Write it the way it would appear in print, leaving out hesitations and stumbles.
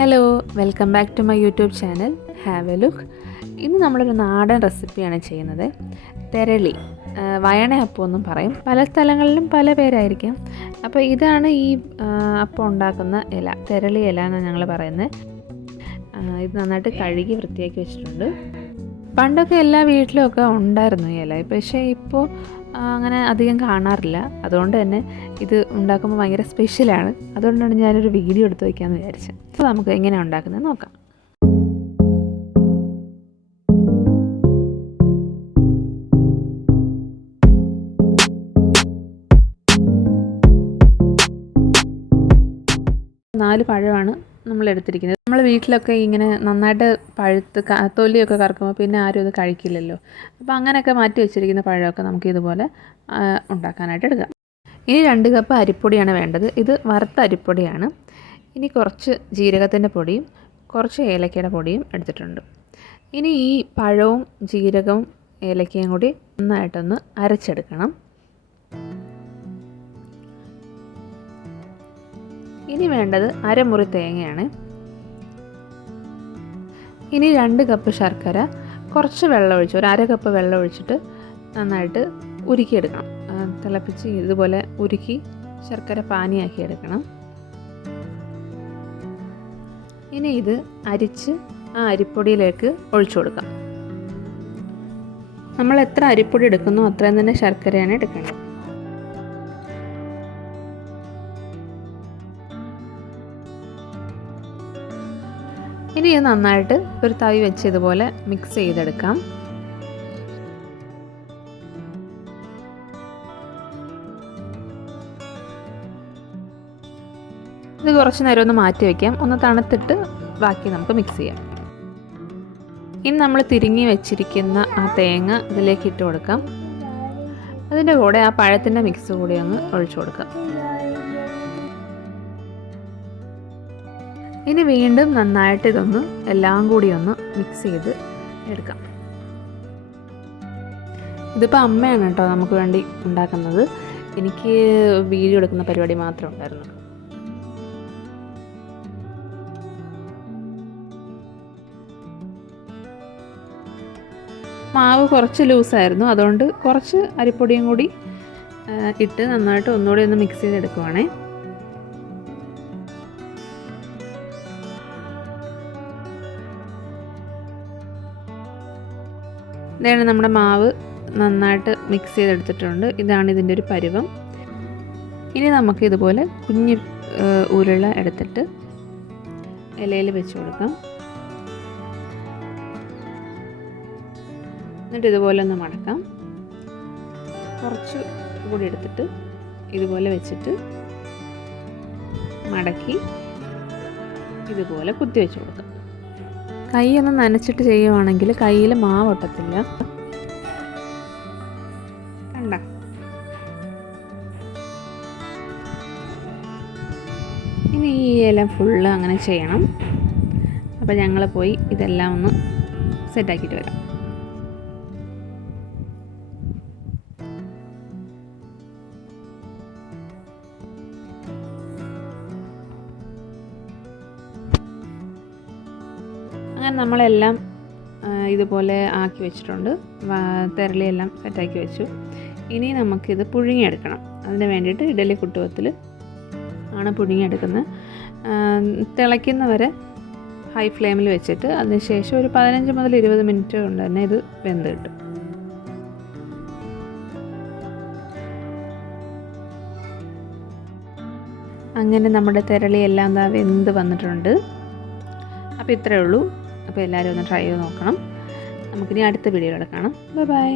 Hello, welcome back to my YouTube channel have a look. ഇന്ന് നമ്മളൊരു നാടൻ റെസിപ്പിയാണ് ചെയ്യുന്നത്. തെരളി, വയണയപ്പം എന്നും പറയും. പല സ്ഥലങ്ങളിലും പല പേരായിരിക്കാം. അപ്പോൾ ഇതാണ് ഈ അപ്പം ഉണ്ടാക്കുന്ന ഇല, തെരളി ഇല എന്നാണ് ഞങ്ങൾ പറയുന്നത്. ഇത് നന്നായിട്ട് കഴുകി വൃത്തിയാക്കി വെച്ചിട്ടുണ്ട്. പണ്ടൊക്കെ എല്ലാ വീട്ടിലുമൊക്കെ ഉണ്ടായിരുന്നു ഈ ഇല, പക്ഷേ ഇപ്പോൾ അങ്ങനെ അധികം കാണാറില്ല. അതുകൊണ്ട് തന്നെ ഇത് ഉണ്ടാക്കുമ്പോൾ ഭയങ്കര സ്പെഷ്യലാണ്. അതുകൊണ്ടാണ് ഞാനൊരു വീഡിയോ എടുത്ത് വയ്ക്കാമെന്ന് വിചാരിച്ചത്. അപ്പോൾ നമുക്ക് എങ്ങനെയാണ് ഉണ്ടാക്കുന്നത് നോക്കാം. നാല് പഴമാണ് നമ്മൾ എടുത്തിരിക്കുന്നത്. നമ്മൾ വീട്ടിലൊക്കെ ഇങ്ങനെ നന്നായിട്ട് പഴുത്ത് തൊലിയൊക്കെ കറക്കുമ്പോൾ പിന്നെ ആരും ഇത് കഴിക്കില്ലല്ലോ. അപ്പോൾ അങ്ങനെയൊക്കെ മാറ്റി വെച്ചിരിക്കുന്ന പഴമൊക്കെ നമുക്ക് ഇതുപോലെ ഉണ്ടാക്കാനായിട്ട് എടുക്കാം. ഇനി 2 കപ്പ് അരിപ്പൊടിയാണ് വേണ്ടത്. ഇത് വറുത്ത അരിപ്പൊടിയാണ്. ഇനി കുറച്ച് ജീരകത്തിൻ്റെ പൊടിയും കുറച്ച് ഏലക്കയുടെ പൊടിയും എടുത്തിട്ടുണ്ട്. ഇനി ഈ പഴവും ജീരകവും ഏലക്കയും കൂടി നന്നായിട്ടൊന്ന് അരച്ചെടുക്കണം. ഇനി വേണ്ടത് അരമുറി തേങ്ങയാണ്. ഇനി 2 കപ്പ് ശർക്കര, കുറച്ച് വെള്ളം ഒഴിച്ച്, ഒരു 1/2 കപ്പ് വെള്ളം ഒഴിച്ചിട്ട് നന്നായിട്ട് ഉരുക്കിയെടുക്കണം. തിളപ്പിച്ച് ഇതുപോലെ ഉരുക്കി ശർക്കര പാനിയാക്കി എടുക്കണം. ഇനി ഇത് അരിച്ച് ആ അരിപ്പൊടിയിലേക്ക് ഒഴിച്ചു കൊടുക്കാം. നമ്മൾ എത്ര അരിപ്പൊടി എടുക്കുന്നോ അത്രയും തന്നെ ശർക്കരയാണ് എടുക്കേണ്ടത്. ഇനി ഇത് നന്നായിട്ട് ഒരു തവി വെച്ച് ഇതുപോലെ മിക്സ് ചെയ്തെടുക്കാം. ഇത് കുറച്ച് നേരം ഒന്ന് മാറ്റി വയ്ക്കാം. ഒന്ന് തണുത്തിട്ട് ബാക്കി നമുക്ക് മിക്സ് ചെയ്യാം. ഇനി നമ്മൾ തിരിങ്ങി വെച്ചിരിക്കുന്ന ആ തേങ്ങ ഇതിലേക്ക് ഇട്ട് കൊടുക്കാം. അതിൻ്റെ കൂടെ ആ പഴത്തിൻ്റെ മിക്സ് കൂടി ഒന്ന് ഒഴിച്ചു കൊടുക്കാം. ഇനി വീണ്ടും നന്നായിട്ട് ഇതൊന്ന് എല്ലാം കൂടി ഒന്ന് മിക്സ് ചെയ്ത് എടുക്കാം. ഇതിപ്പോൾ അമ്മയാണ് കേട്ടോ നമുക്ക് വേണ്ടി ഉണ്ടാക്കുന്നത്. എനിക്ക് വീഡിയോ എടുക്കുന്ന പരിപാടി മാത്രമേ ഉണ്ടായിരുന്നുള്ളൂ. മാവ് കുറച്ച് ലൂസായിരുന്നു, അതുകൊണ്ട് കുറച്ച് അരിപ്പൊടിയും കൂടി ഇട്ട് നന്നായിട്ട് ഒന്നുകൂടി ഒന്ന് മിക്സ് ചെയ്തെടുക്കുവാണേ. ഇതാണ് നമ്മുടെ മാവ് നന്നായിട്ട് മിക്സ് ചെയ്തെടുത്തിട്ടുണ്ട്. ഇതാണ് ഇതിൻ്റെ ഒരു പരുവം. ഇനി നമുക്ക് ഇതുപോലെ കുഞ്ഞ് ഉരുള എടുത്തിട്ട് ഇലയിൽ വെച്ച് കൊടുക്കാം. എന്നിട്ട് ഇതുപോലെ ഒന്ന് മടക്കാം. കുറച്ച് കൂടി എടുത്തിട്ട് ഇതുപോലെ വെച്ചിട്ട് മടക്കി ഇതുപോലെ കുത്തി വെച്ച് കൊടുക്കാം. കൈ ഒന്ന് നനച്ചിട്ട് ചെയ്യുവാണെങ്കിൽ കയ്യിൽ മാവ് ഒട്ടത്തില്ല. കണ്ട, ഇനി ഈ ഇല ഫുള്ള് അങ്ങനെ ചെയ്യണം. അപ്പോൾ ഞങ്ങൾ പോയി ഇതെല്ലാം ഒന്ന് സെറ്റാക്കിയിട്ട് വരാം. അങ്ങനെ നമ്മളെല്ലാം ഇതുപോലെ ആക്കി വെച്ചിട്ടുണ്ട്. തെരളിയെല്ലാം സെറ്റാക്കി വെച്ചു. ഇനി നമുക്കിത് പുഴുങ്ങിയെടുക്കണം. അതിന് വേണ്ടിയിട്ട് ഇഡലി കുട്ടുവത്തിൽ ആണ് പുഴുങ്ങിയെടുക്കുന്നത്. തിളയ്ക്കുന്നവരെ ഹൈ ഫ്ലെയിമിൽ വെച്ചിട്ട് അതിനുശേഷം ഒരു 15 മുതൽ 20 മിനിറ്റ് കൊണ്ട് തന്നെ ഇത് വെന്ത് കിട്ടും. അങ്ങനെ നമ്മുടെ തെരളി എല്ലാം എന്താ വെന്ത് വന്നിട്ടുണ്ട്. അപ്പോൾ ഇത്രയേ ഉള്ളൂ. അപ്പോൾ എല്ലാവരും ഒന്ന് ട്രൈ ചെയ്ത് നോക്കണം. നമുക്കിനി അടുത്ത വീഡിയോയിൽ കാണാം. Bye bye.